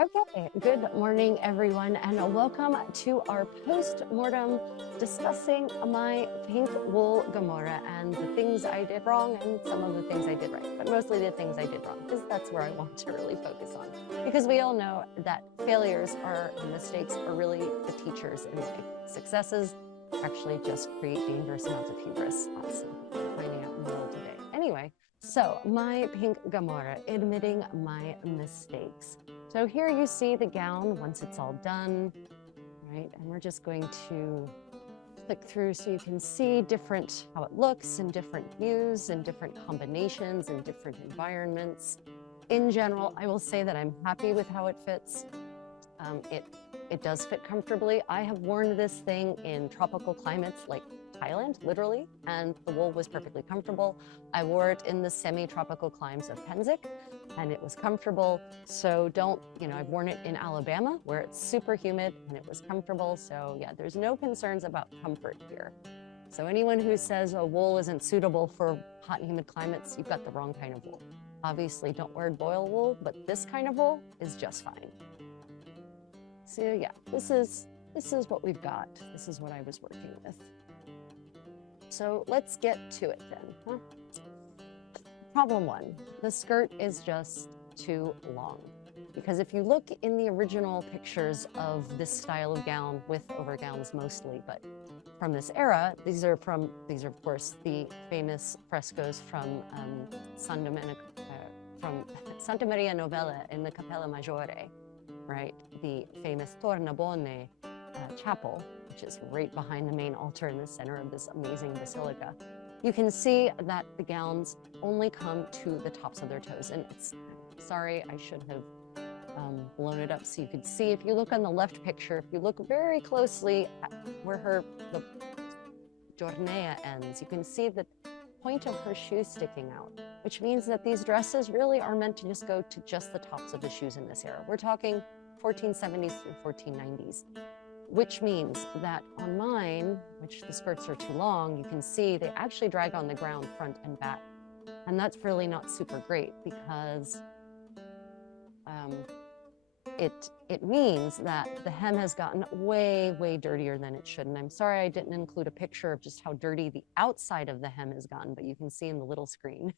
Okay, good morning, everyone, and welcome to our post-mortem discussing my pink wool Gamora and the things I did wrong and some of the things I did right, but mostly the things I did wrong, because that's where I want to really focus on. Because we all know that failures and mistakes are really the teachers in life. Successes actually just create dangerous amounts of hubris. That's what we're finding out in the world today. Anyway, so my pink Gamora, admitting my mistakes. So here you see the gown once it's all done, right? And we're just going to click through so you can see how it looks in different views and different combinations and different environments. In general, I will say that I'm happy with how it fits. It does fit comfortably. I have worn this thing in tropical climates like Thailand, literally, and the wool was perfectly comfortable. I wore it in the semi-tropical climes of Penzik, and it was comfortable. So I've worn it in Alabama where it's super humid and it was comfortable. So yeah, there's no concerns about comfort here. So anyone who says a wool isn't suitable for hot and humid climates, you've got the wrong kind of wool. Obviously don't wear boil wool, but this kind of wool is just fine. So yeah, this is what we've got. This is what I was working with. So let's get to it then. Problem one, the skirt is just too long. Because if you look in the original pictures of this style of gown, with overgowns mostly, but from this era, these are of course the famous frescoes from Santa Maria Novella in the Cappella Maggiore, right? The famous Tornabuoni chapel, which is right behind the main altar in the center of this amazing basilica. You can see that the gowns only come to the tops of their toes. And sorry, I should have blown it up so you could see. If you look on the left picture, if you look very closely at where the giornea ends, you can see the point of her shoe sticking out, which means that these dresses really are meant to just go to just the tops of the shoes in this era. We're talking 1470s through 1490s. Which means that on mine, which the skirts are too long, you can see they actually drag on the ground front and back. And that's really not super great because it means that the hem has gotten way, way dirtier than it should. And I'm sorry I didn't include a picture of just how dirty the outside of the hem has gotten, but you can see in the little screen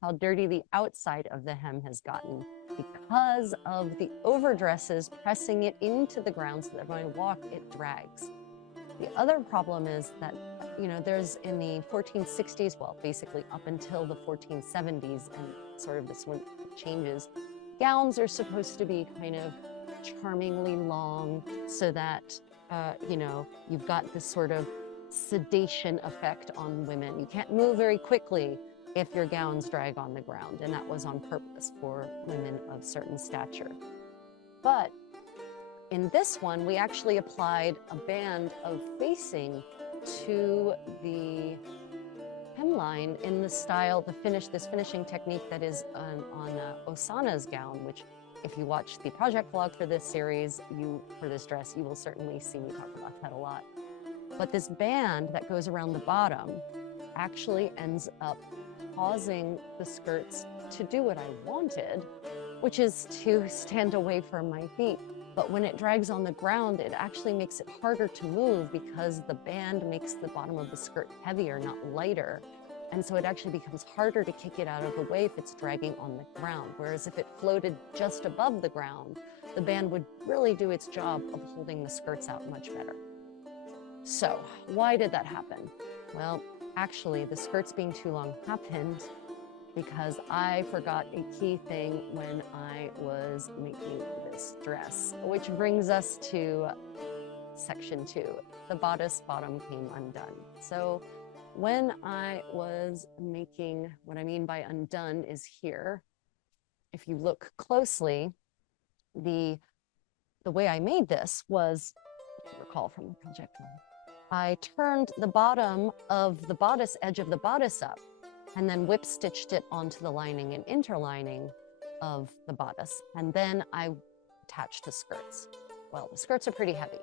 how dirty the outside of the hem has gotten because of the overdresses pressing it into the ground so that when I walk, it drags. The other problem is that, there's in the 1460s, well, basically up until the 1470s, and sort of this one changes, gowns are supposed to be kind of charmingly long so that, you've got this sort of sedation effect on women. You can't move very quickly if your gowns drag on the ground, and that was on purpose for women of certain stature. But in this one, we actually applied a band of facing to the hemline in the style, this finishing technique that is on Osana's gown, which if you watch the project vlog for this series, for this dress, you will certainly see me talk about that a lot. But this band that goes around the bottom actually ends up causing the skirts to do what I wanted, which is to stand away from my feet. But when it drags on the ground, it actually makes it harder to move because the band makes the bottom of the skirt heavier, not lighter. And so it actually becomes harder to kick it out of the way if it's dragging on the ground. Whereas if it floated just above the ground, the band would really do its job of holding the skirts out much better. So why did that happen? Well, actually, the skirts being too long happened because I forgot a key thing when I was making this dress, which brings us to section 2. The bodice bottom came undone. So when I was making, what I mean by undone is here. If you look closely, the way I made this was, if you recall from the project one, I turned the bottom of the bodice, edge of the bodice up, and then whip stitched it onto the lining and interlining of the bodice. And then I attached the skirts. Well, the skirts are pretty heavy.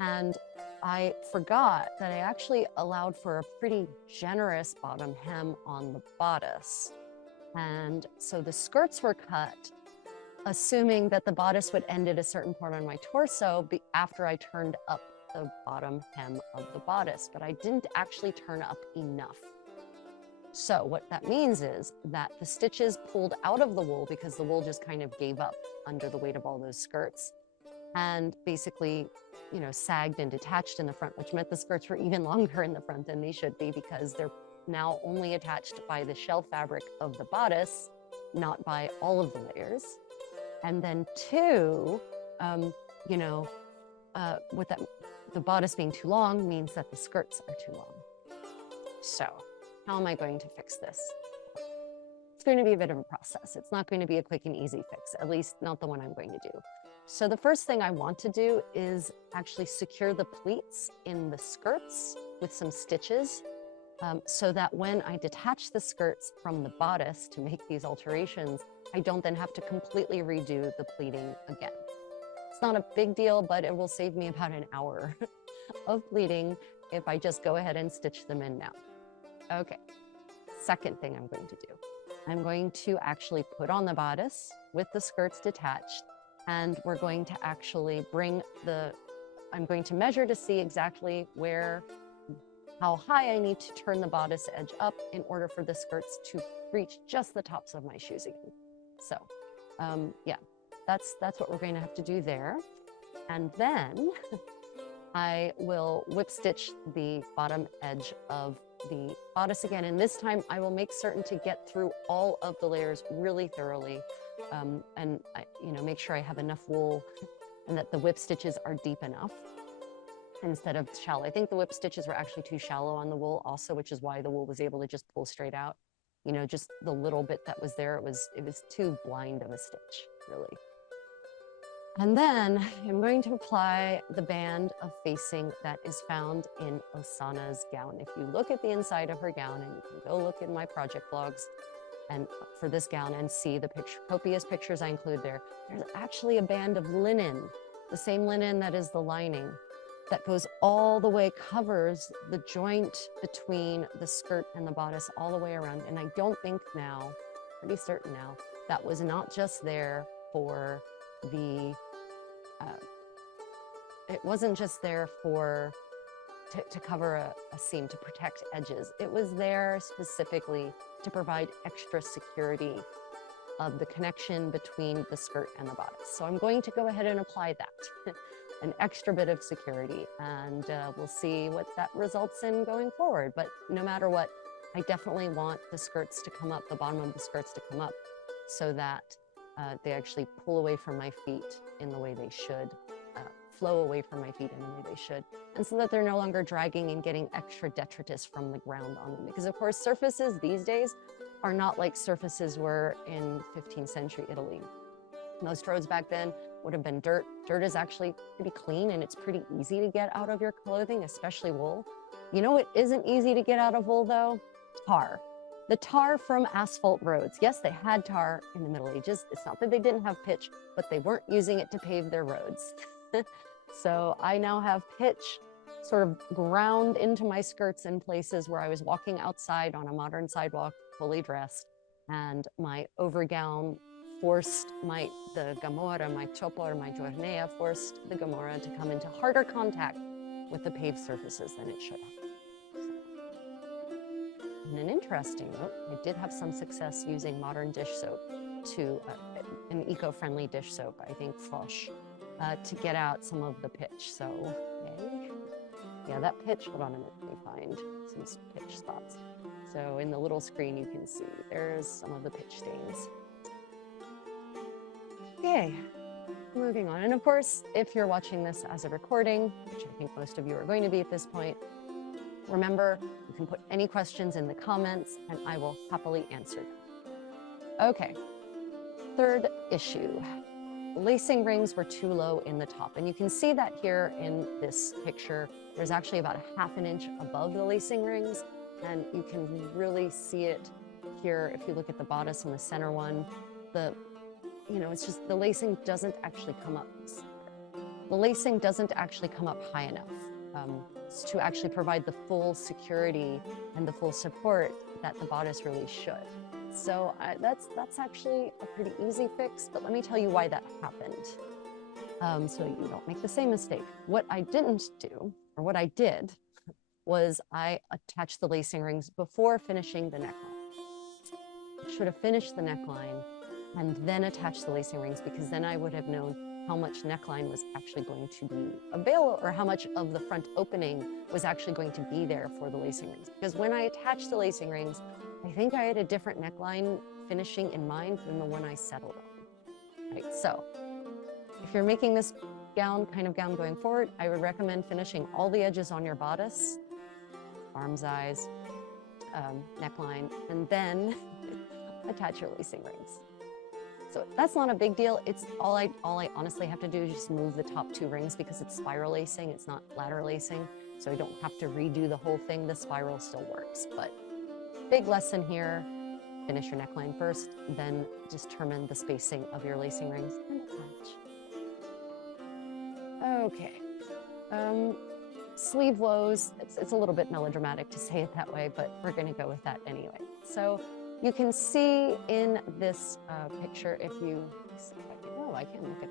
And I forgot that I actually allowed for a pretty generous bottom hem on the bodice. And so the skirts were cut assuming that the bodice would end at a certain point on my torso after I turned up the bottom hem of the bodice, but I didn't actually turn up enough. So what that means is that the stitches pulled out of the wool because the wool just kind of gave up under the weight of all those skirts and basically, you know, sagged and detached in the front, which meant the skirts were even longer in the front than they should be because they're now only attached by the shell fabric of the bodice, not by all of the layers. And then two, you know, the bodice being too long means that the skirts are too long. So how am I going to fix this? It's going to be a bit of a process. It's not going to be a quick and easy fix, at least not the one I'm going to do. So the first thing I want to do is actually secure the pleats in the skirts with some stitches so that when I detach the skirts from the bodice to make these alterations, I don't then have to completely redo the pleating again. It's not a big deal, but it will save me about an hour of pleating if I just go ahead and stitch them in now. Okay, second thing I'm going to do. I'm going to actually put on the bodice with the skirts detached, and we're going to actually I'm going to measure to see exactly how high I need to turn the bodice edge up in order for the skirts to reach just the tops of my shoes again. So yeah, that's what we're going to have to do there. And then I will whip stitch the bottom edge of the bodice again. And this time I will make certain to get through all of the layers really thoroughly. And make sure I have enough wool and that the whip stitches are deep enough instead of shallow. I think the whip stitches were actually too shallow on the wool also, which is why the wool was able to just pull straight out. You know, just the little bit that was there, it was too blind of a stitch, really. And then I'm going to apply the band of facing that is found in Osana's gown. If you look at the inside of her gown, and you can go look in my project blogs and for this gown and see the copious pictures I include there, there's actually a band of linen, the same linen that is the lining, that goes all the way, covers the joint between the skirt and the bodice all the way around. And I don't think now, pretty certain now, that was not just there for the, it wasn't just there to cover a seam, to protect edges. It was there specifically to provide extra security of the connection between the skirt and the bodice. So I'm going to go ahead and apply that, an extra bit of security, and we'll see what that results in going forward. But no matter what, I definitely want the skirts to come up, the bottom of the skirts to come up, so that they actually pull away from my feet in the way they should, flow away from my feet in the way they should, and so that they're no longer dragging and getting extra detritus from the ground on them. Because of course, surfaces these days are not like surfaces were in 15th century Italy. Most roads back then would have been dirt. Dirt is actually pretty clean and it's pretty easy to get out of your clothing, especially wool. You know what isn't easy to get out of wool though? Tar. The tar from asphalt roads. Yes, they had tar in the Middle Ages. It's not that they didn't have pitch, but they weren't using it to pave their roads. So I now have pitch sort of ground into my skirts in places where I was walking outside on a modern sidewalk, fully dressed, and my overgown forced the gamora, my chopa or my giornea, forced the gamora to come into harder contact with the paved surfaces than it should have. On an interesting note, I did have some success using modern dish soap an eco-friendly dish soap, I think Frosh, to get out some of the pitch. So, yay. Yeah, that pitch, hold on a minute, let me find some pitch spots. So in the little screen you can see, there's some of the pitch stains. Okay, moving on. And of course, if you're watching this as a recording, which I think most of you are going to be at this point, remember, you can put any questions in the comments and I will happily answer them. Okay, third issue. Lacing rings were too low in the top. And you can see that here in this picture. There's actually about a ½ an inch above the lacing rings. And you can really see it here if you look at the bodice on the center one. It's just the lacing doesn't actually come up. The lacing doesn't actually come up high enough to actually provide the full security and the full support that the bodice really should. So that's actually a pretty easy fix, but let me tell you why that happened. So you don't make the same mistake. What I didn't do, or what I did, was I attached the lacing rings before finishing the neckline. I should have finished the neckline and then attached the lacing rings, because then I would have known how much neckline was actually going to be available, or how much of the front opening was actually going to be there for the lacing rings. Because when I attached the lacing rings, I think I had a different neckline finishing in mind than the one I settled on. Right, so if you're making this kind of gown going forward, I would recommend finishing all the edges on your bodice, arms, eyes, neckline, and then attach your lacing rings. So that's not a big deal. It's all I honestly have to do is just move the top 2 rings, because it's spiral lacing, it's not ladder lacing. So I don't have to redo the whole thing. The spiral still works, but big lesson here, finish your neckline first, then determine the spacing of your lacing rings and attach. Okay. Sleeve woes, it's a little bit melodramatic to say it that way, but we're gonna go with that anyway. So you can see in this picture, if you, I can't look at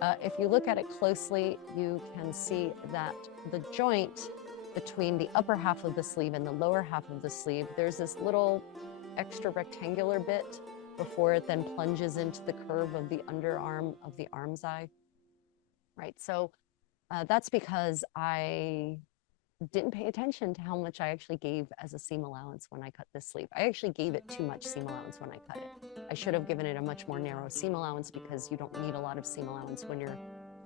that. If you look at it closely, you can see that the joint between the upper half of the sleeve and the lower half of the sleeve, there's this little extra rectangular bit before it then plunges into the curve of the underarm of the arm's eye. Right, so that's because I didn't pay attention to how much I actually gave as a seam allowance when I cut this sleeve. I actually gave it too much seam allowance when I cut it. I should have given it a much more narrow seam allowance, because you don't need a lot of seam allowance when you're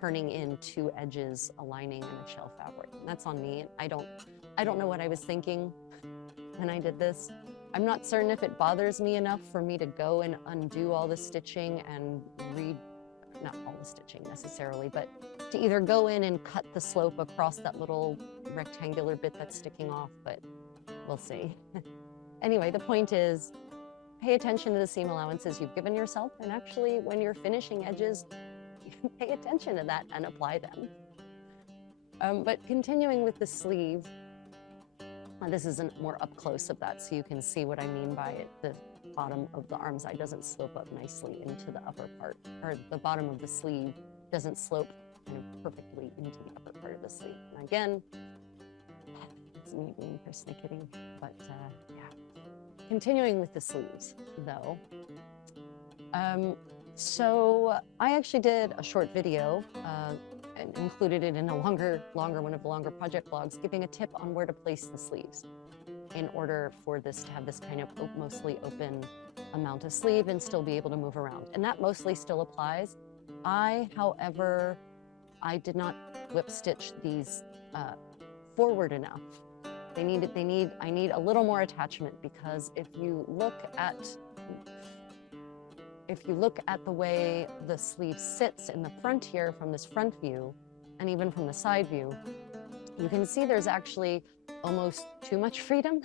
turning in 2 edges, a lining and a shell fabric. And that's on me. I don't know what I was thinking when I did this. I'm not certain if it bothers me enough for me to go and undo all the stitching and not all the stitching necessarily, but to either go in and cut the slope across that little rectangular bit that's sticking off, but we'll see. Anyway, the point is, pay attention to the seam allowances you've given yourself, and actually when you're finishing edges, pay attention to that and apply them. But continuing with the sleeve, this isn't more up close of that, so you can see what I mean by it. The bottom of the arm's eye doesn't slope up nicely into the upper part, or the bottom of the sleeve doesn't slope kind of perfectly into the upper part of the sleeve. And again, it's me being persnickety, but yeah. Continuing with the sleeves, though. So I actually did a short video and included it in a longer one of the longer project vlogs, giving a tip on where to place the sleeves in order for this to have this kind of mostly open amount of sleeve and still be able to move around. And that mostly still applies. However, I did not whip stitch these forward enough. I need a little more attachment, because if you look at the way the sleeve sits in the front here from this front view, and even from the side view, you can see there's actually almost too much freedom.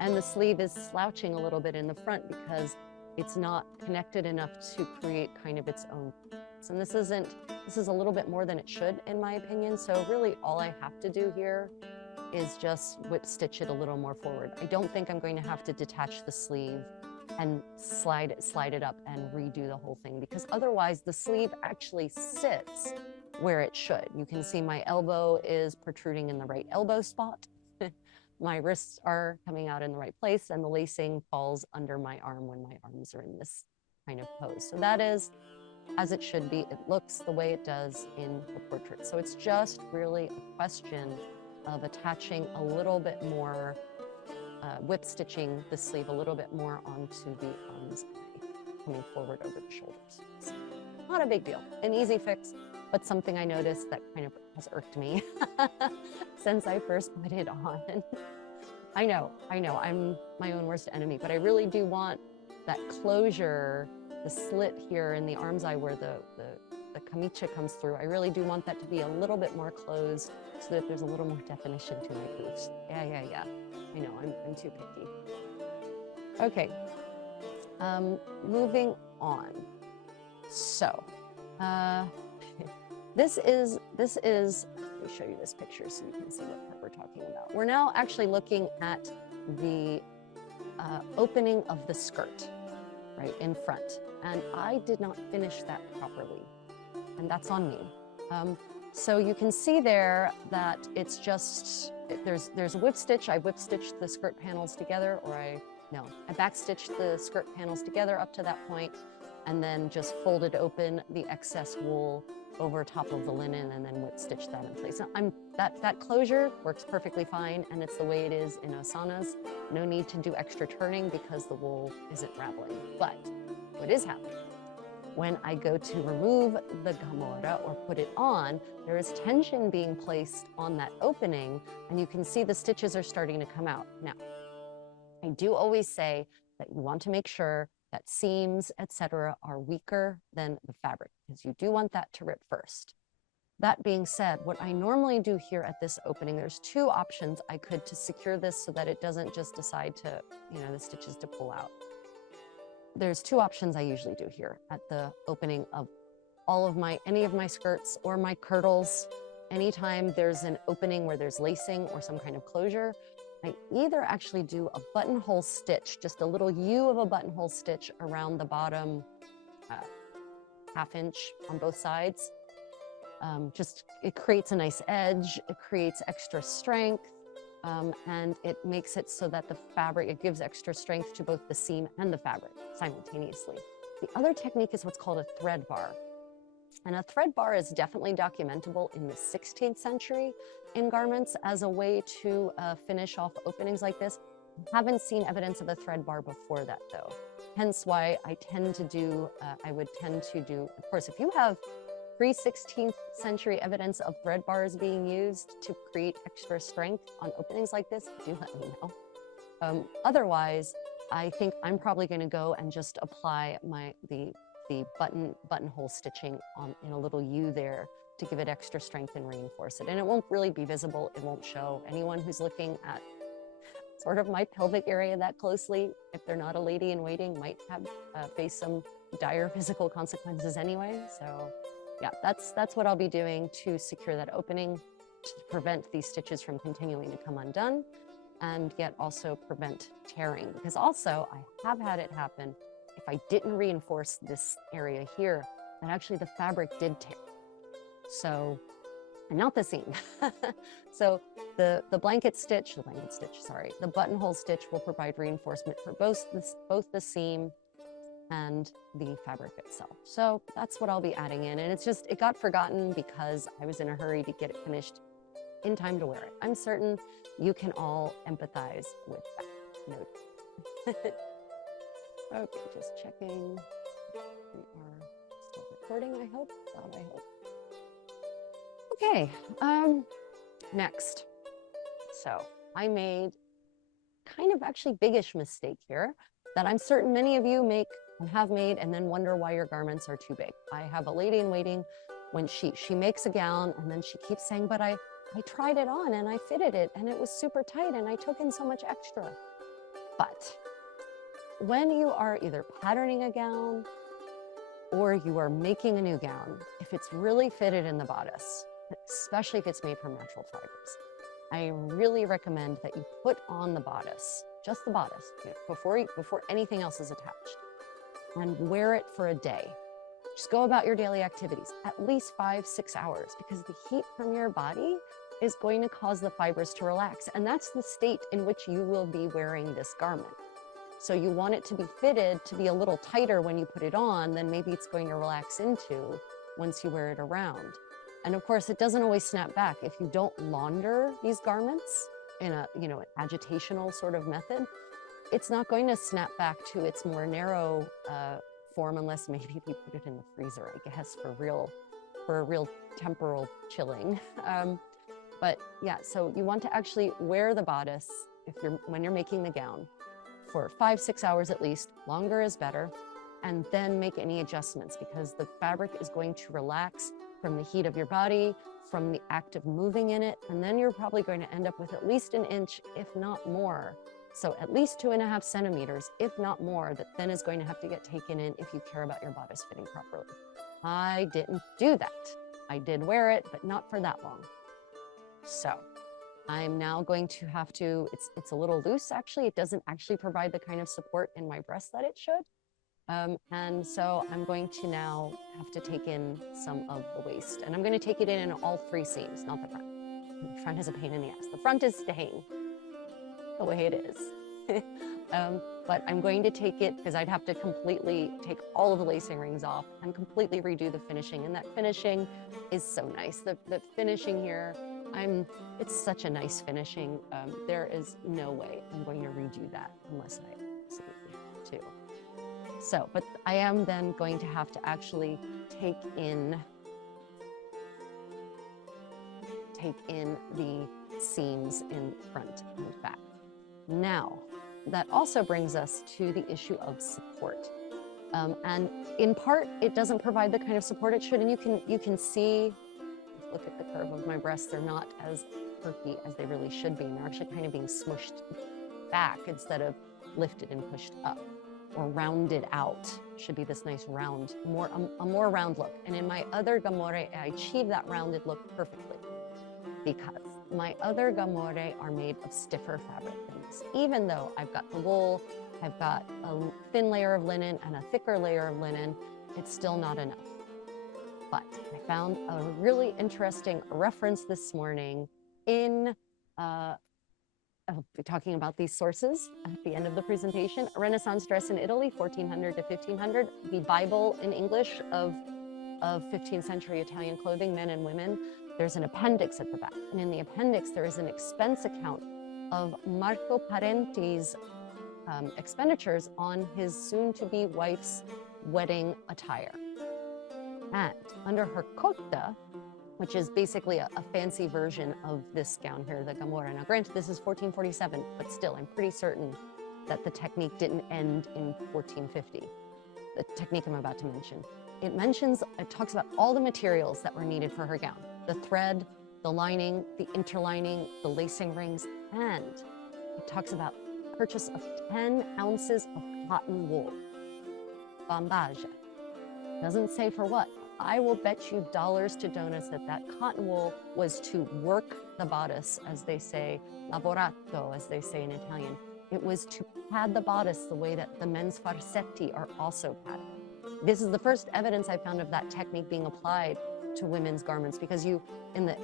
And the sleeve is slouching a little bit in the front because it's not connected enough to create kind of its own. And this is a little bit more than it should, in my opinion. So really all I have to do here is just whip stitch it a little more forward. I don't think I'm going to have to detach the sleeve and slide it up and redo the whole thing, because otherwise the sleeve actually sits where it should. You can see my elbow is protruding in the right elbow spot. My wrists are coming out in the right place, and the lacing falls under my arm when my arms are in this kind of pose. So that is as it should be. It looks the way it does in the portrait. So it's just really a question of attaching a little bit more, whip stitching the sleeve a little bit more onto the arms, coming forward over the shoulders. So not a big deal, an easy fix, but something I noticed that kind of has irked me since I first put it on. I know, I'm my own worst enemy, but I really do want that closure, the slit here in the arm's eye where the camicia comes through. I really do want that to be a little bit more closed so that there's a little more definition to my proofs. Yeah. I know, I'm too picky. Okay, moving on. So, this is, let me show you this picture so you can see what part we're talking about. We're now actually looking at the opening of the skirt, right in front. And I did not finish that properly, and that's on me. So you can see there that it's just, there's a whip stitch. I whip stitched the skirt panels together, I backstitched the skirt panels together up to that point, and then just folded open the excess wool over top of the linen and then whip stitched that in place. Now, that closure works perfectly fine, and it's the way it is in asanas. No need to do extra turning because the wool isn't raveling. But what is happening? When I go to remove the gamora or put it on, there is tension being placed on that opening, and you can see the stitches are starting to come out. Now, I do always say that you want to make sure that seams, etc., are weaker than the fabric, because you do want that to rip first. That being said, what I normally do here at this opening, there's two options I could to secure this so that it doesn't just decide to, the stitches to pull out. There's two options I usually do here at the opening of any of my skirts or my kirtles. Anytime there's an opening where there's lacing or some kind of closure, I either actually do a buttonhole stitch, just a little U of a buttonhole stitch around the bottom half inch on both sides. It creates a nice edge, it creates extra strength, and it makes it so that the fabric, it gives extra strength to both the seam and the fabric simultaneously. The other technique is what's called a thread bar. And a thread bar is definitely documentable in the 16th century in garments as a way to finish off openings like this. I haven't seen evidence of a thread bar before that though. Hence why I would tend to do, of course, if you have pre-16th century evidence of thread bars being used to create extra strength on openings like this, do let me know. Otherwise, I think I'm probably going to go and just apply the buttonhole stitching in a little U there to give it extra strength and reinforce it. And it won't really be visible. It won't show. Anyone who's looking at sort of my pelvic area that closely, if they're not a lady in waiting, might have face some dire physical consequences anyway. So yeah, that's what I'll be doing to secure that opening, to prevent these stitches from continuing to come undone, and yet also prevent tearing. Because also I have had it happen, if I didn't reinforce this area here, then actually the fabric did tear. So, and not the seam. So the buttonhole stitch will provide reinforcement for both the seam and the fabric itself. So that's what I'll be adding in. And it got forgotten because I was in a hurry to get it finished in time to wear it. I'm certain you can all empathize with that note. Okay, just checking. We are still recording, I hope. God, I hope. Okay, next. So I made kind of actually biggish mistake here that I'm certain many of you make and have made and then wonder why your garments are too big. I have a lady in waiting when she makes a gown and then she keeps saying, but I tried it on and I fitted it and it was super tight and I took in so much extra. But when you are either patterning a gown or you are making a new gown, if it's really fitted in the bodice, especially if it's made from natural fibers, I really recommend that you put on the bodice, just the bodice, before anything else is attached, and wear it for a day. Just go about your daily activities, at least 5-6 hours, because the heat from your body is going to cause the fibers to relax. And that's the state in which you will be wearing this garment. So you want it to be fitted to be a little tighter when you put it on than maybe it's going to relax into once you wear it around. And of course, it doesn't always snap back. If you don't launder these garments in an agitational sort of method, it's not going to snap back to its more narrow form unless maybe you put it in the freezer, I guess, for a real temporal chilling. But yeah, so you want to actually wear the bodice when you're making the gown for 5-6 hours at least. Longer is better, and then make any adjustments because the fabric is going to relax from the heat of your body, from the act of moving in it, and then you're probably going to end up with at least an inch, if not more. So at least 2.5 centimeters, if not more, that then is going to have to get taken in if you care about your bodice fitting properly. I didn't do that. I did wear it, but not for that long. So I'm now going to have to, it's a little loose actually. It doesn't actually provide the kind of support in my breast that it should. And so I'm going to now have to take in some of the waist, and I'm going to take it in all three seams, not the front. The front is a pain in the ass. The front is staying the way it is. But I'm going to take it because I'd have to completely take all of the lacing rings off and completely redo the finishing. And that finishing is so nice. The finishing here, it's such a nice finishing. There is no way I'm going to redo that unless I absolutely have to. So, but I am then going to have to actually take in the seams in front and back. Now, that also brings us to the issue of support. And in part, it doesn't provide the kind of support it should. And you can see, look at the curve of my breasts, they're not as perky as they really should be. And they're actually kind of being smushed back instead of lifted and pushed up or rounded out. Should be this nice round, a more round look. And in my other gamore, I achieve that rounded look perfectly because my other gamore are made of stiffer fabric than this. Even though I've got the wool, I've got a thin layer of linen and a thicker layer of linen, it's still not enough. But I found a really interesting reference this morning in talking about these sources at the end of the presentation. A Renaissance dress in Italy, 1400 to 1500, the Bible in English of 15th century Italian clothing, men and women. There's an appendix at the back. And in the appendix, there is an expense account of Marco Parenti's expenditures on his soon-to-be wife's wedding attire. And under her cotta, which is basically a fancy version of this gown here, the gamora. Now, granted, this is 1447, but still, I'm pretty certain that the technique didn't end in 1450, the technique I'm about to mention. It talks about all the materials that were needed for her gown: the thread, the lining, the interlining, the lacing rings, and it talks about purchase of 10 ounces of cotton wool. Bambaja. Doesn't say for what. I will bet you dollars to donuts that cotton wool was to work the bodice, as they say, lavorato, as they say in Italian. It was to pad the bodice the way that the men's farsetti are also padded. This is the first evidence I found of that technique being applied to women's garments, because in the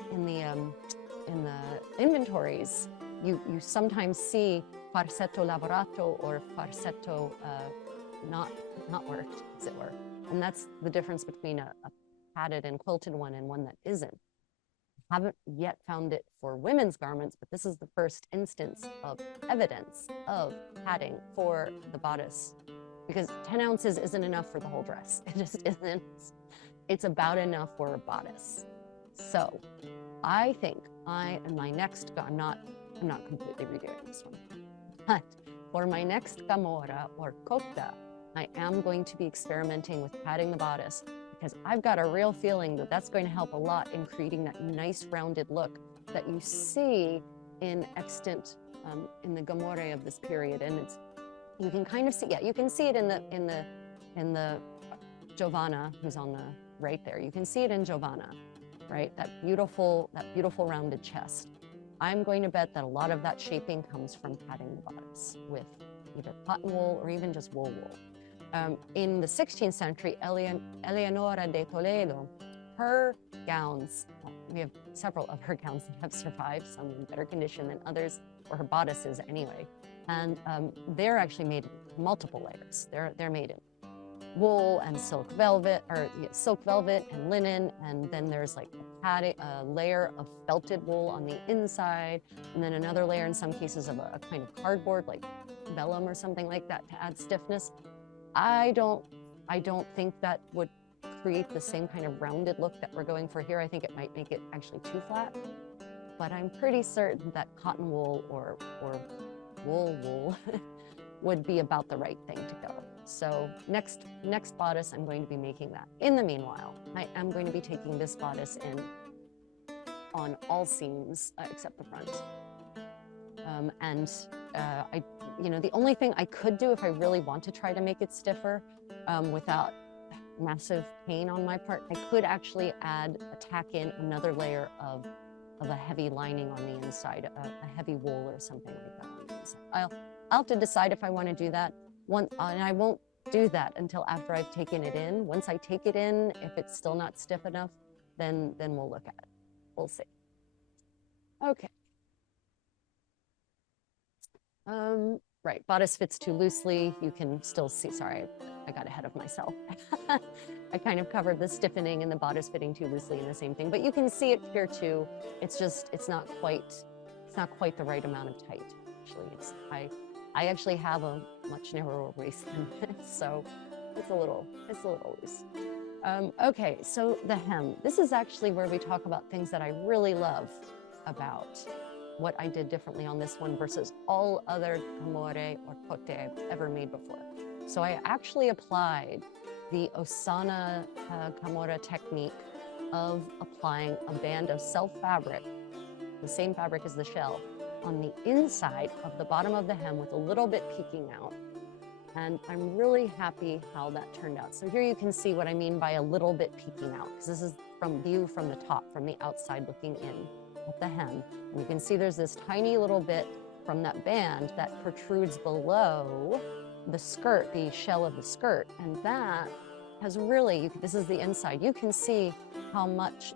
inventories, you sometimes see farsetto lavorato or farsetto not worked, as it were. And that's the difference between a padded and quilted one and one that isn't. I haven't yet found it for women's garments, but this is the first instance of evidence of padding for the bodice, because 10 ounces isn't enough for the whole dress. It just isn't. It's about enough for a bodice. So I think in my next, I'm not completely redoing this one, but for my next gamora or cotta, I am going to be experimenting with padding the bodice, because I've got a real feeling that that's going to help a lot in creating that nice rounded look that you see in extant in the gamore of this period. And you can kind of see, you can see it in the Giovanna, who's on the right there. You can see it in Giovanna, right? That beautiful rounded chest. I'm going to bet that a lot of that shaping comes from padding the bodice with either cotton wool or even just wool. In the 16th century, Eleonora de Toledo, her gowns, we have several of her gowns that have survived, some in better condition than others, or her bodices anyway. And they're actually made in multiple layers. They're made in wool and silk velvet, and linen, and then there's like a layer of felted wool on the inside, and then another layer in some cases of a kind of cardboard, like vellum or something like that, to add stiffness. I don't think that would create the same kind of rounded look that we're going for here. I think it might make it actually too flat, but I'm pretty certain that cotton wool or wool would be about the right thing to go. So next bodice, I'm going to be making that. In the meanwhile, I am going to be taking this bodice in on all seams except the front. The only thing I could do if I really want to try to make it stiffer without massive pain on my part, I could actually tack in another layer of of a heavy lining on the inside, a heavy wool or something like that on the inside. I'll have to decide if I want to do that. And I won't do that until after I've taken it in. Once I take it in, if it's still not stiff enough, then we'll look at it. We'll see. Okay. Right, bodice fits too loosely. You can still see, sorry, I got ahead of myself. I kind of covered the stiffening and the bodice fitting too loosely in the same thing, but you can see it here too. It's just, it's not quite the right amount of tight. Actually, I actually have a much narrower waist than this, so it's a little loose. Okay, so the hem. This is actually where we talk about things that I really love about what I did differently on this one versus all other kamore or kote I've ever made before. So I actually applied the Osana kamora technique of applying a band of self fabric, the same fabric as the shell, on the inside of the bottom of the hem with a little bit peeking out. And I'm really happy how that turned out. So here you can see what I mean by a little bit peeking out, because this is from view from the top, from the outside looking in at the hem. And you can see there's this tiny little bit from that band that protrudes below the skirt, the shell of the skirt. And that has really, this is the inside. You can see how much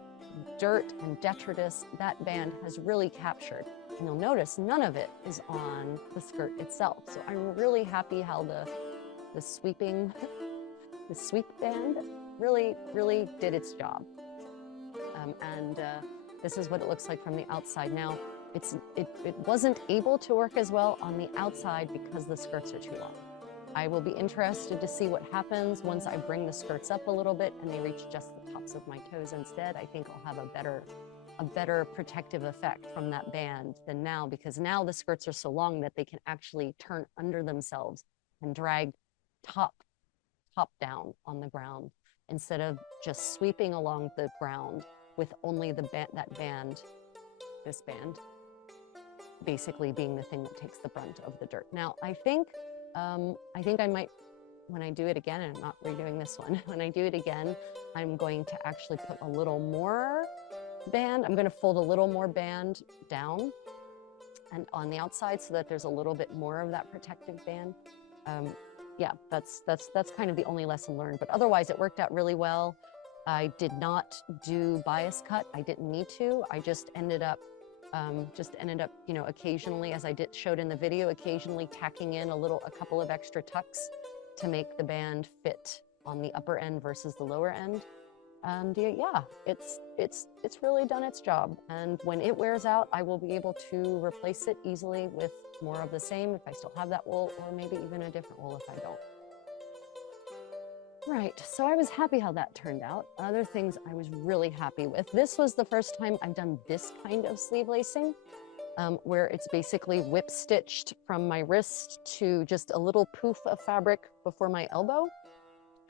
dirt and detritus that band has really captured. And you'll notice none of it is on the skirt itself. So I'm really happy how the sweep band really did its job. This is what it looks like from the outside. Now, it wasn't able to work as well on the outside because the skirts are too long. I will be interested to see what happens once I bring the skirts up a little bit and they reach just the tops of my toes instead. I think I'll have a better protective effect from that band than now, because now the skirts are so long that they can actually turn under themselves and drag top down on the ground instead of just sweeping along the ground with only the this band, basically being the thing that takes the brunt of the dirt. Now, I think I might, when I do it again, and I'm not redoing this one, when I do it again, I'm going to actually put a little more band. I'm going to fold a little more band down and on the outside so that there's a little bit more of that protective band. Yeah, that's kind of the only lesson learned, but otherwise it worked out really well. I did not do bias cut. I didn't need to. I just ended up, you know, occasionally, as I showed in the video, occasionally tacking in a couple of extra tucks to make the band fit on the upper end versus the lower end. And yeah, it's really done its job. And when it wears out, I will be able to replace it easily with more of the same if I still have that wool, or maybe even a different wool if I don't. Right, so I was happy how that turned out. Other things I was really happy with. This was the first time I've done this kind of sleeve lacing, where it's basically whip stitched from my wrist to just a little poof of fabric before my elbow.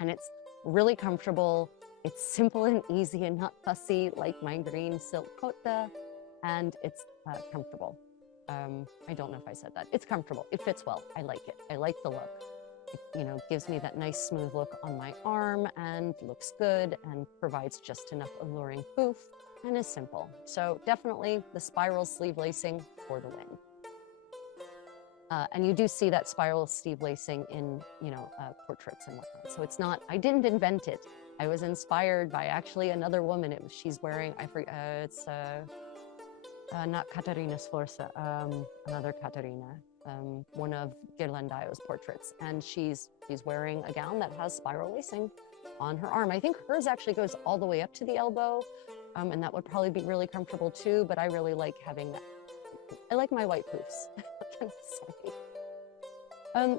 And it's really comfortable. It's simple and easy and not fussy like my green silk coat, and it's comfortable. I don't know if I said that. It's comfortable. It fits well. I like it. I like the look. It, you know, gives me that nice smooth look on my arm and looks good and provides just enough alluring poof and is simple. So definitely the spiral sleeve lacing for the win. And you do see that spiral sleeve lacing in, you know, portraits and whatnot. So it's not, I didn't invent it. I was inspired by actually another woman. She's wearing, I forget, it's not Caterina Sforza, another Caterina, one of Ghirlandaio's portraits. And she's wearing a gown that has spiral lacing on her arm. I think hers actually goes all the way up to the elbow, and that would probably be really comfortable too, but I really like having that. I like my white poofs.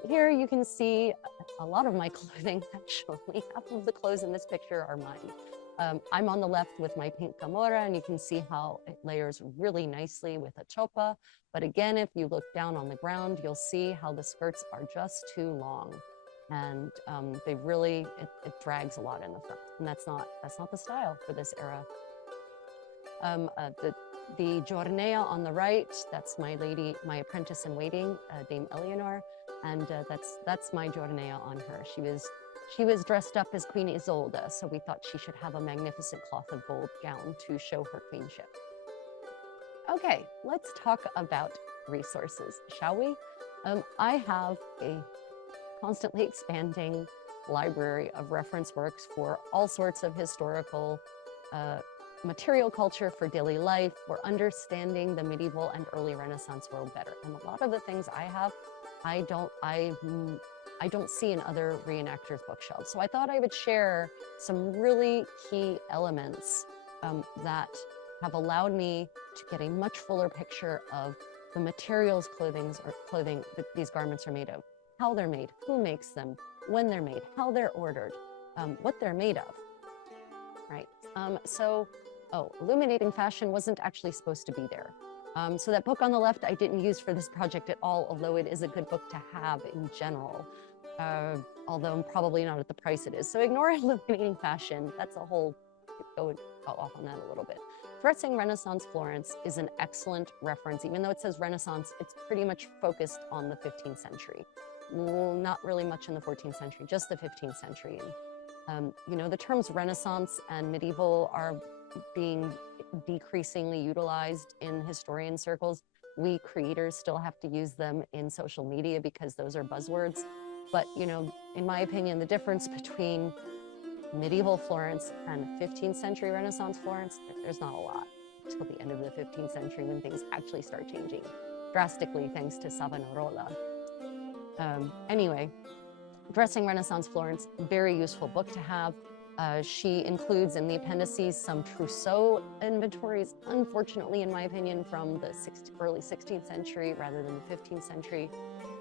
Here you can see a lot of my clothing, actually. Half of the clothes in this picture are mine. I'm on the left with my pink gamora, and you can see how it layers really nicely with a chopa. But again, if you look down on the ground, you'll see how the skirts are just too long. And they really, it drags a lot in the front. And that's not the style for this era. The Giornea on the right, that's my apprentice in waiting, Dame Eleanor. And that's my Giornea on her. She was dressed up as Queen Isolde, so we thought she should have a magnificent cloth of gold gown to show her queenship. Okay, let's talk about resources, shall we? I have a constantly expanding library of reference works for all sorts of historical material culture, for daily life, for understanding the medieval and early Renaissance world better. And a lot of the things I have, I don't see in other reenactors' bookshelves. So I thought I would share some really key elements that have allowed me to get a much fuller picture of the materials clothing that these garments are made of, how they're made, who makes them, when they're made, how they're ordered, what they're made of, right? Illuminating fashion wasn't actually supposed to be there. So that book on the left I didn't use for this project at all, although it is a good book to have in general, although probably not at the price it is. So ignore illuminating fashion. That's a whole, go off on that a little bit. Dressing Renaissance Florence is an excellent reference. Even though it says Renaissance, it's pretty much focused on the 15th century. Not really much in the 14th century, just the 15th century. And, the terms Renaissance and medieval are being decreasingly utilized in historian circles. We creators still have to use them in social media because those are buzzwords. But, in my opinion, the difference between medieval Florence and 15th century Renaissance Florence, there's not a lot until the end of the 15th century when things actually start changing drastically thanks to Savonarola. Anyway, Dressing Renaissance Florence, very useful book to have. She includes in the appendices some trousseau inventories, unfortunately, in my opinion, from the early 16th century rather than the 15th century.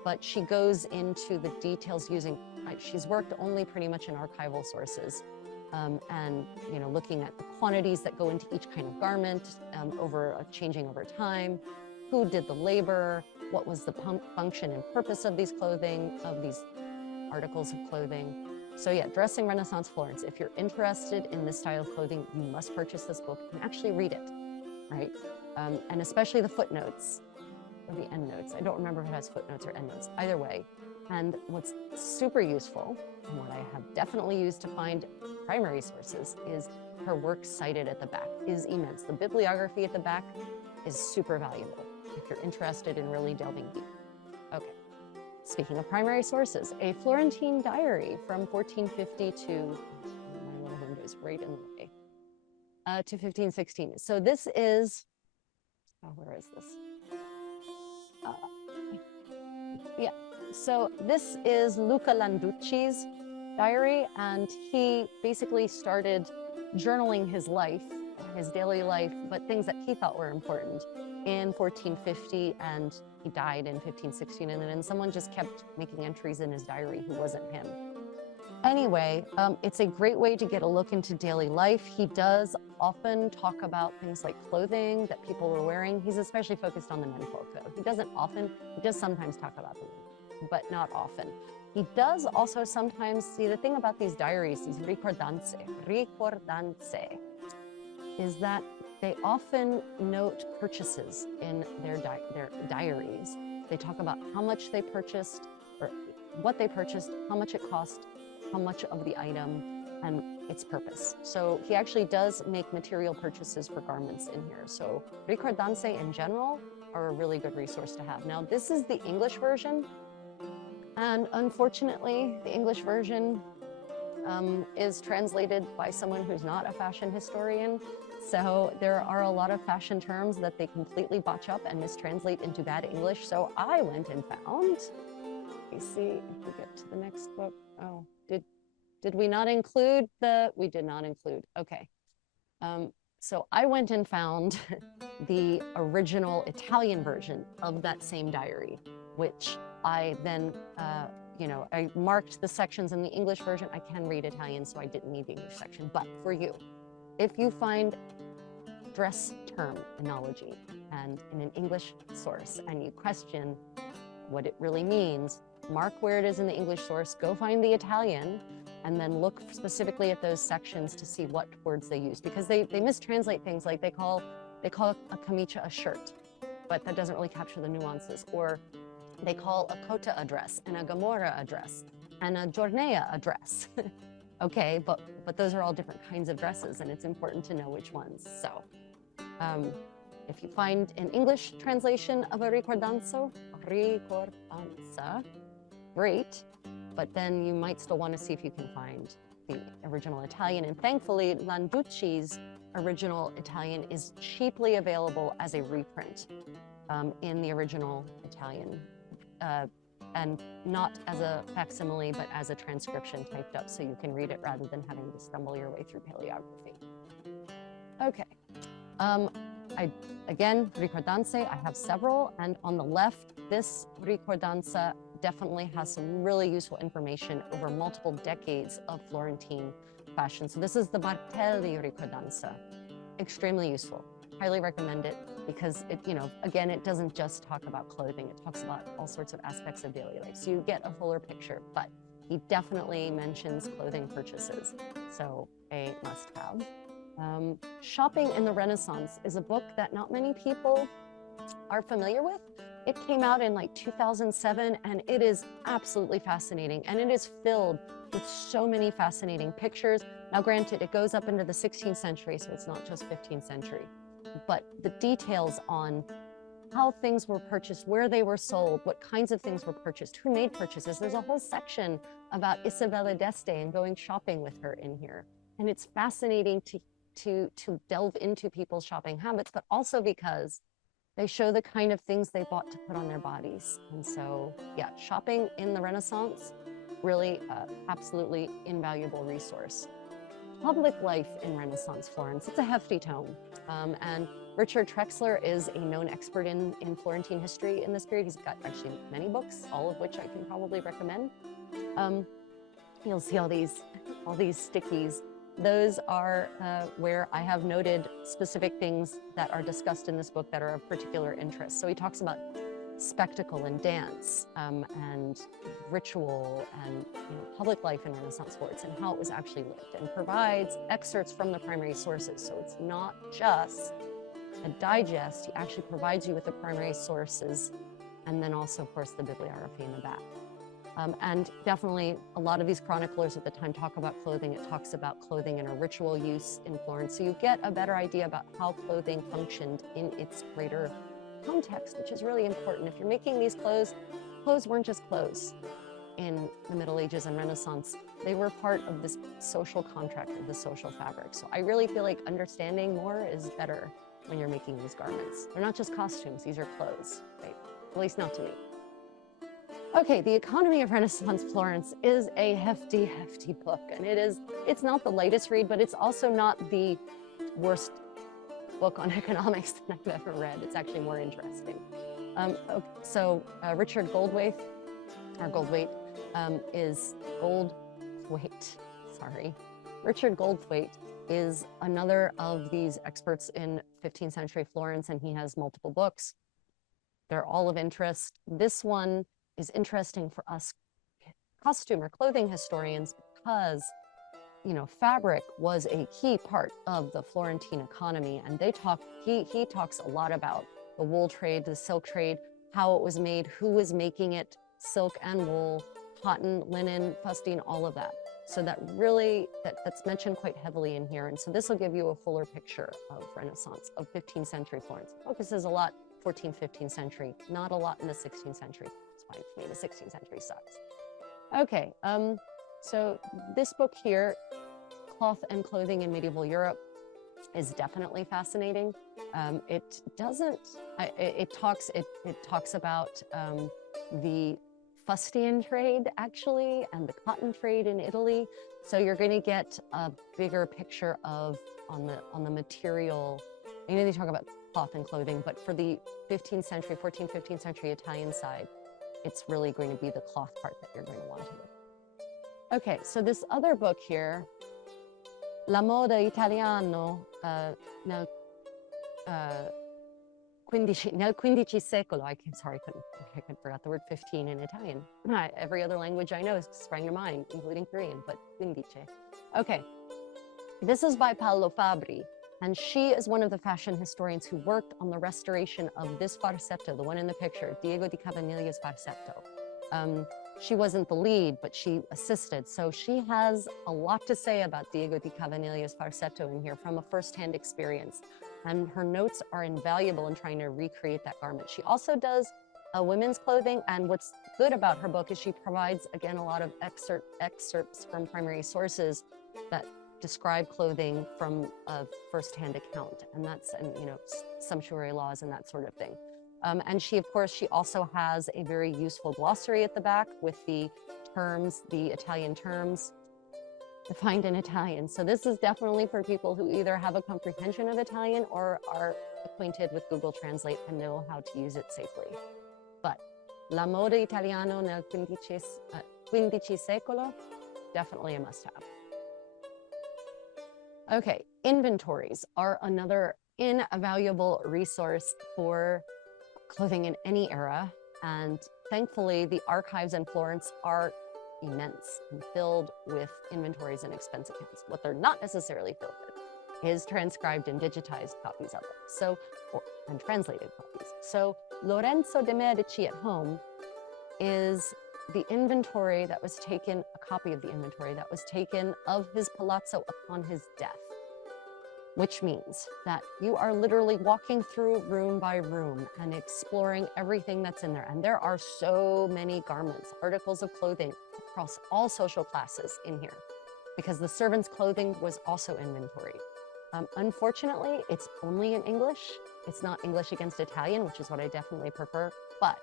But she goes into the details using, she's worked only pretty much in archival sources. And looking at the quantities that go into each kind of garment changing over time, who did the labor, what was the function and purpose of these articles of clothing. So yeah, Dressing Renaissance Florence. If you're interested in this style of clothing, you must purchase this book and actually read it, right? And especially the footnotes or the endnotes. I don't remember if it has footnotes or endnotes, either way. And what's super useful, and what I have definitely used to find primary sources, is her work cited at the back is immense. The bibliography at the back is super valuable if you're interested in really delving deep. Okay. Speaking of primary sources, a Florentine diary from 1450 to, my little window's right in the way, to 1516. So this is, where is this? So this is Luca Landucci's diary, and he basically started journaling his life, his daily life, but things that he thought were important in 1450, and he died in 1516, and then someone just kept making entries in his diary who wasn't him. Anyway, it's a great way to get a look into daily life. He does often talk about things like clothing that people were wearing. He's especially focused on the menfolk, though. He does sometimes talk about them, but not often. He does also sometimes, see, the thing about these diaries, these ricordanze, is that they often note purchases in their diaries. They talk about how much they purchased, or what they purchased, how much it cost, how much of the item, and its purpose. So he actually does make material purchases for garments in here. So ricordanze in general are a really good resource to have. Now, this is the English version. And unfortunately, the English version is translated by someone who's not a fashion historian. So there are a lot of fashion terms that they completely botch up and mistranslate into bad English. So I went and found, let me see if we get to the next book. Oh, did we not include we did not include, okay. So I went and found the original Italian version of that same diary, which I then, I marked the sections in the English version. I can read Italian, so I didn't need the English section. But for you, if you find dress term analogy and in an English source and you question what it really means, mark where it is in the English source, go find the Italian, and then look specifically at those sections to see what words they use, because they mistranslate things. Like they call a camicia a shirt, but that doesn't really capture the nuances. Or they call a cota a dress and a gamora a dress and a giornea a dress. Okay, but those are all different kinds of dresses, and it's important to know which ones. So If you find an English translation of a ricordanza, great, but then you might still want to see if you can find the original Italian. And thankfully, Landucci's original Italian is cheaply available as a reprint in the original Italian, and not as a facsimile, but as a transcription typed up so you can read it rather than having to stumble your way through paleography. Okay. Again, ricordanze, I have several, and on the left, this ricordanza definitely has some really useful information over multiple decades of Florentine fashion. So this is the Martelli ricordanza, extremely useful. Highly recommend it because it, again, it doesn't just talk about clothing, it talks about all sorts of aspects of daily life. So you get a fuller picture, but he definitely mentions clothing purchases, so a must-have. Shopping in the Renaissance is a book that not many people are familiar with. It came out in like 2007, and it is absolutely fascinating, and it is filled with so many fascinating pictures. Now, granted, it goes up into the 16th century, so it's not just 15th century, but the details on how things were purchased, where they were sold, what kinds of things were purchased, who made purchases. There's a whole section about Isabella d'Este and going shopping with her in here. And it's fascinating to delve into people's shopping habits, but also because they show the kind of things they bought to put on their bodies. And so, yeah, shopping in the Renaissance, really absolutely invaluable resource. Public life in Renaissance Florence, it's a hefty tome. And Richard Trexler is a known expert in Florentine history in this period. He's got actually many books, all of which I can probably recommend. You'll see all these stickies. Those are where I have noted specific things that are discussed in this book that are of particular interest. So he talks about spectacle and dance and ritual and public life in Renaissance Florence and how it was actually lived, and provides excerpts from the primary sources. So it's not just a digest, he actually provides you with the primary sources and then also, of course, the bibliography in the back. And definitely a lot of these chroniclers at the time talk about clothing. It talks about clothing in a ritual use in Florence. So you get a better idea about how clothing functioned in its greater context, which is really important. If you're making these clothes weren't just clothes in the Middle Ages and Renaissance. They were part of this social contract, of the social fabric. So I really feel like understanding more is better when you're making these garments. They're not just costumes, these are clothes, right? At least not to me. Okay, The Economy of Renaissance Florence is a hefty, hefty book. And it's not the lightest read, but it's also not the worst book on economics that I've ever read. It's actually more interesting. Richard Goldthwaite Richard Goldthwaite is another of these experts in 15th century Florence, and he has multiple books. They're all of interest. This one is interesting for us costume or clothing historians because, fabric was a key part of the Florentine economy. And he talks a lot about the wool trade, the silk trade, how it was made, who was making it, silk and wool, cotton, linen, fustian, all of that. So that's mentioned quite heavily in here. And so this will give you a fuller picture of Renaissance, of 15th century Florence. It focuses a lot 14th, 15th century, not a lot in the 16th century. It's fine for me, the 16th century sucks. Okay, so this book here, Cloth and Clothing in Medieval Europe, is definitely fascinating. It talks about the fustian trade actually, and the cotton trade in Italy. So you're going to get a bigger picture on the material. They talk about cloth and clothing, but for the 15th century, 14th, 15th century Italian side, it's really going to be the cloth part that you're going to want to look at. Okay, so this other book here, La moda italiano nel XV secolo. I forgot the word 15 in Italian. Every other language I know sprang to mind, including Korean, but quindice. Okay, this is by Paolo Fabri, and she is one of the fashion historians who worked on the restoration of this farsetto, the one in the picture, Diego di Cavaniglia's farsetto. She wasn't the lead, but she assisted. So she has a lot to say about Diego di Cavaniglia's farsetto in here from a firsthand experience. and her notes are invaluable in trying to recreate that garment. She also does women's clothing, and what's good about her book is she provides, again, a lot of excerpts from primary sources that describe clothing from a firsthand account, and that's, and you know, sumptuary laws and that sort of thing. And she, of course, she also has a very useful glossary at the back with the terms, the Italian terms defined in Italian. So this is definitely for people who either have a comprehension of Italian or are acquainted with Google Translate and know how to use it safely. But La moda italiano nel XV secolo, definitely a must-have. Okay, inventories are another invaluable resource for clothing in any era. And thankfully, the archives in Florence are immense and filled with inventories and expense accounts. What they're not necessarily filled with is transcribed and digitized copies of it, so, and translated copies. So Lorenzo de' Medici at home is the inventory that was taken, a copy of the inventory that was taken of his palazzo upon his death, which means that you are literally walking through room by room and exploring everything that's in there. And there are so many garments, articles of clothing across all social classes in here, because the servants' clothing was also inventoried. Unfortunately, it's only in English. It's not English against Italian, which is what I definitely prefer. But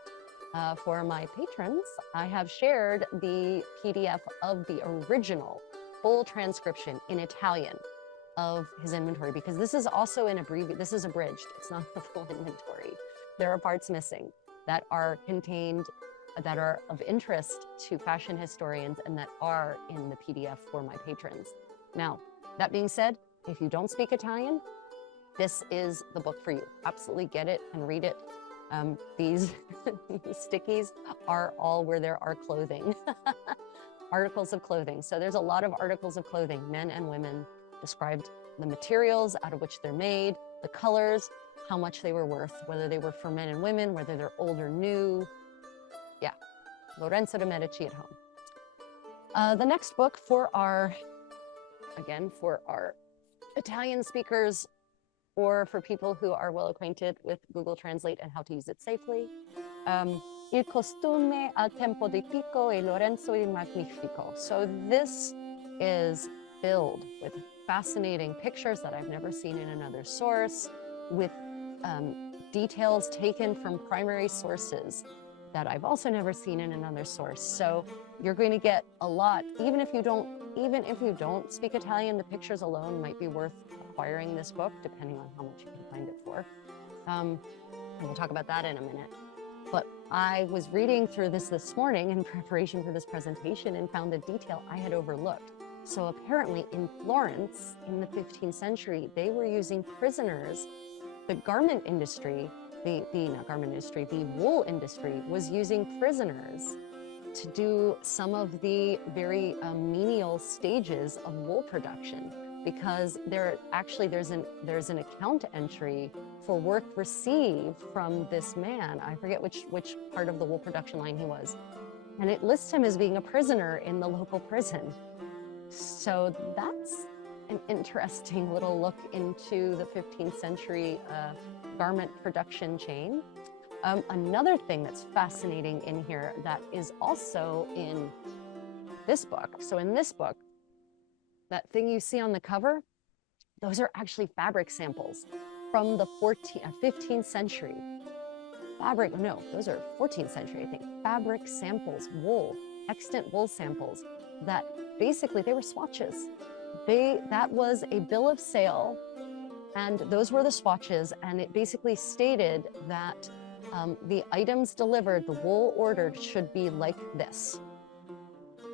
for my patrons, I have shared the PDF of the original full transcription in Italian of his inventory, because this is also this is abridged. It's not the full inventory. There are parts missing that are contained, that are of interest to fashion historians and that are in the PDF for my patrons. Now, that being said, if you don't speak Italian, this is the book for you. Absolutely get it and read it. These stickies are all where there are clothing, articles of clothing. So there's a lot of articles of clothing, men and women, described the materials out of which they're made, the colors, how much they were worth, whether they were for men and women, whether they're old or new. Yeah, Lorenzo de' Medici at home. The next book for our Italian speakers, or for people who are well acquainted with Google Translate and how to use it safely, Il costume al tempo di Pico e Lorenzo il Magnifico. So this is filled with fascinating pictures that I've never seen in another source, with details taken from primary sources that I've also never seen in another source. So you're going to get a lot, even if you don't speak Italian, the pictures alone might be worth acquiring this book, depending on how much you can find it for. And we'll talk about that in a minute. But I was reading through this morning in preparation for this presentation and found a detail I had overlooked. So apparently in Florence in the 15th century, they were using prisoners. The garment industry, the wool industry was using prisoners to do some of the very menial stages of wool production, because there's an account entry for work received from this man. I forget which part of the wool production line he was, and it lists him as being a prisoner in the local prison. So that's an interesting little look into the 15th century garment production chain. Another thing that's fascinating in here that is also in this book. So in this book, that thing you see on the cover, those are actually fabric samples from the 15th century. Those are 14th century, I think. Fabric samples, wool, extant wool samples that basically they were swatches. That was a bill of sale, and those were the swatches, and it basically stated that the items delivered, the wool ordered, should be like this.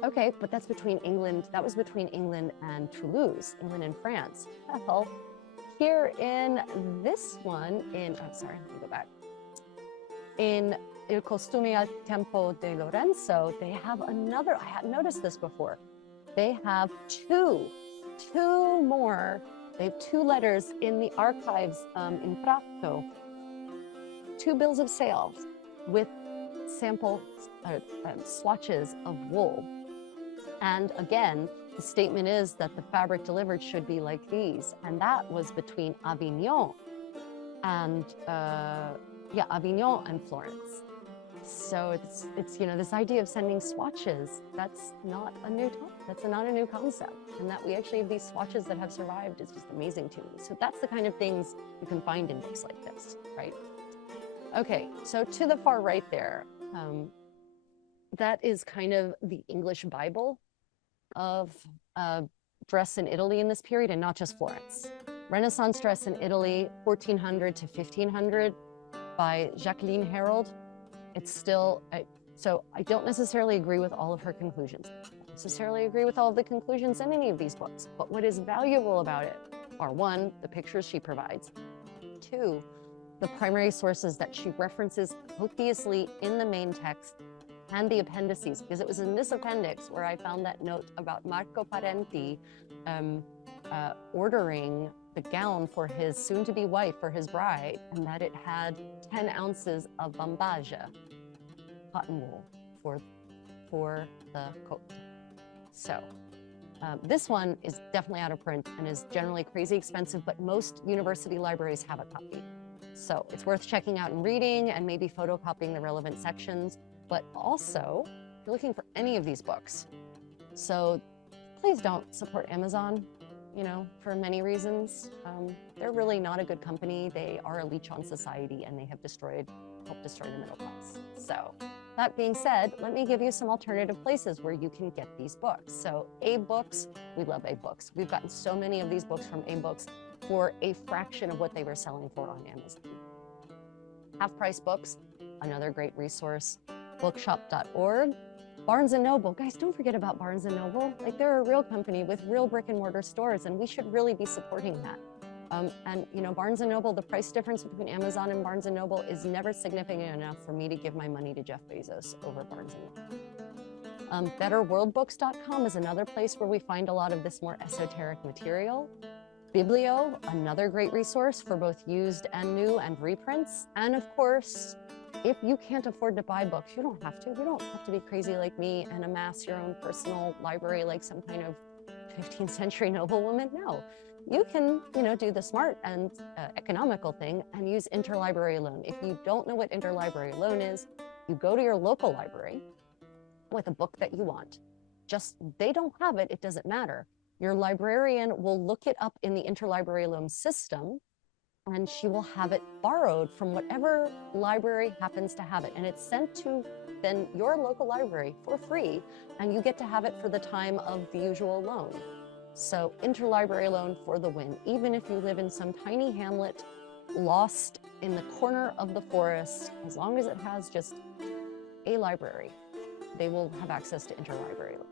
Okay, but that was between England and Toulouse, England and France. Well, here in this one, let me go back. In Il costume al tempo di Lorenzo, they have another, I hadn't noticed this before. They have two more, they have two letters in the archives in Prato, two bills of sale with sample swatches of wool. And again, the statement is that the fabric delivered should be like these. And that was between Avignon and yeah, Avignon and Florence. So it's this idea of sending swatches. That's not a new that's not a new concept, and that we actually have these swatches that have survived is just amazing to me. So that's the kind of things you can find in books like this, right? Okay, so to the far right there, that is kind of the English Bible of dress in Italy in this period, and not just Florence. Renaissance dress in Italy, 1400 to 1500 by Jacqueline Harold. It's still, so I don't necessarily agree with all of her conclusions. I don't necessarily agree with all of the conclusions in any of these books, but what is valuable about it are, one, the pictures she provides, two, the primary sources that she references copiously in the main text, and the appendices, because it was in this appendix where I found that note about Marco Parenti ordering the gown for his soon-to-be wife, for his bride, and that it had 10 ounces of bambaja, cotton wool, for the coat. So this one is definitely out of print and is generally crazy expensive, but most university libraries have a copy. So it's worth checking out and reading, and maybe photocopying the relevant sections. But also, if you're looking for any of these books, so please don't support Amazon, for many reasons. They're really not a good company. They are a leech on society, and they have helped destroy the middle class. So that being said, let me give you some alternative places where you can get these books. So Abe Books, we love Abe Books. We've gotten so many of these books from Abe Books for a fraction of what they were selling for on Amazon. Half Price Books, another great resource. Bookshop.org, Barnes & Noble. Guys, don't forget about Barnes & Noble. Like, they're a real company with real brick and mortar stores, and we should really be supporting that. And Barnes & Noble, the price difference between Amazon and Barnes & Noble is never significant enough for me to give my money to Jeff Bezos over Barnes & Noble. BetterWorldBooks.com is another place where we find a lot of this more esoteric material. Biblio, another great resource for both used and new and reprints. And of course, if you can't afford to buy books, you don't have to. You don't have to be crazy like me and amass your own personal library like some kind of 15th century noblewoman. No, you can, do the smart and economical thing and use interlibrary loan. If you don't know what interlibrary loan is, you go to your local library with a book that you want. They don't have it, it doesn't matter. Your librarian will look it up in the interlibrary loan system, and she will have it borrowed from whatever library happens to have it. And it's sent to then your local library for free, and you get to have it for the time of the usual loan. So interlibrary loan for the win. Even if you live in some tiny hamlet lost in the corner of the forest, as long as it has just a library, they will have access to interlibrary loan.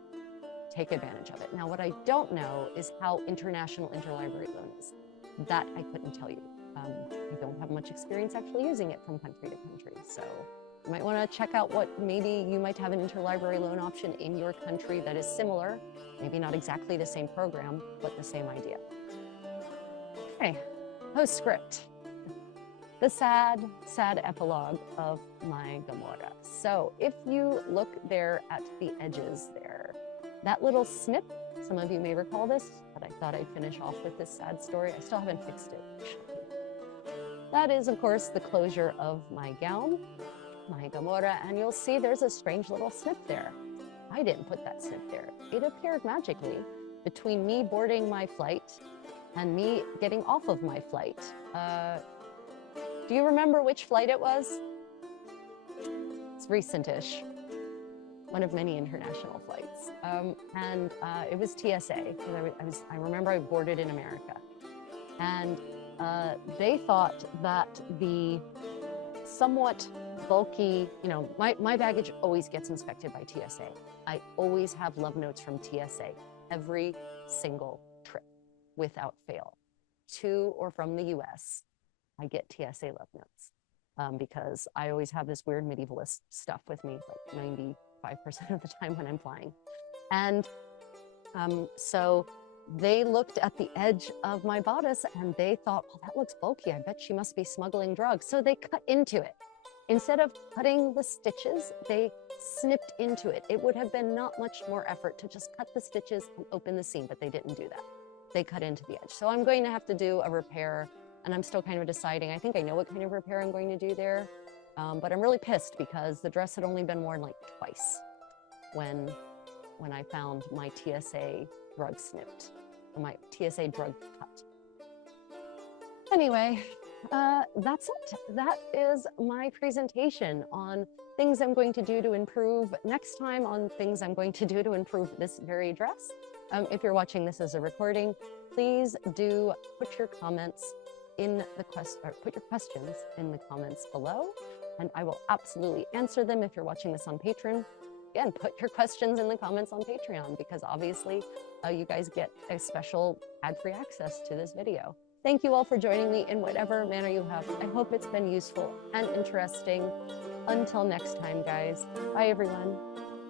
Take advantage of it. Now, what I don't know is how international interlibrary loan is. That I couldn't tell you. I don't have much experience actually using it from country to country. So you might want to check out what maybe you might have an interlibrary loan option in your country that is similar, maybe not exactly the same program, but the same idea. Okay, postscript. The sad, sad epilogue of my Gomorrah. So if you look there at the edges there, that little snip, some of you may recall this, but I thought I'd finish off with this sad story. I still haven't fixed it. That is, of course, the closure of my gown, my Gomorrah, and you'll see there's a strange little snip there. I didn't put that snip there. It appeared magically between me boarding my flight and me getting off of my flight. Do you remember which flight it was? It's recent-ish, one of many international flights. And it was TSA. I remember I boarded in America. And they thought that the somewhat bulky, my baggage always gets inspected by TSA. I always have love notes from TSA every single trip without fail. To or from the US, I get TSA love notes because I always have this weird medievalist stuff with me, like 95% of the time when I'm flying. And so they looked at the edge of my bodice and they thought, oh, that looks bulky. I bet she must be smuggling drugs. So they cut into it. Instead of cutting the stitches, they snipped into it. It would have been not much more effort to just cut the stitches and open the seam, but they didn't do that. They cut into the edge. So I'm going to have to do a repair and I'm still kind of deciding. I think I know what kind of repair I'm going to do there, but I'm really pissed because the dress had only been worn like twice when I found my TSA drug snipped, my TSA drug cut. Anyway, that's it. That is my presentation on things I'm going to do to improve next time, on things I'm going to do to improve this very dress. If you're watching this as a recording, please do put your comments in the put your questions in the comments below, and I will absolutely answer them. If you're watching this on Patreon, again, put your questions in the comments on Patreon, because obviously you guys get a special ad-free access to this video. Thank you all for joining me in whatever manner you have. I hope it's been useful and interesting. Until next time, guys. Bye, everyone.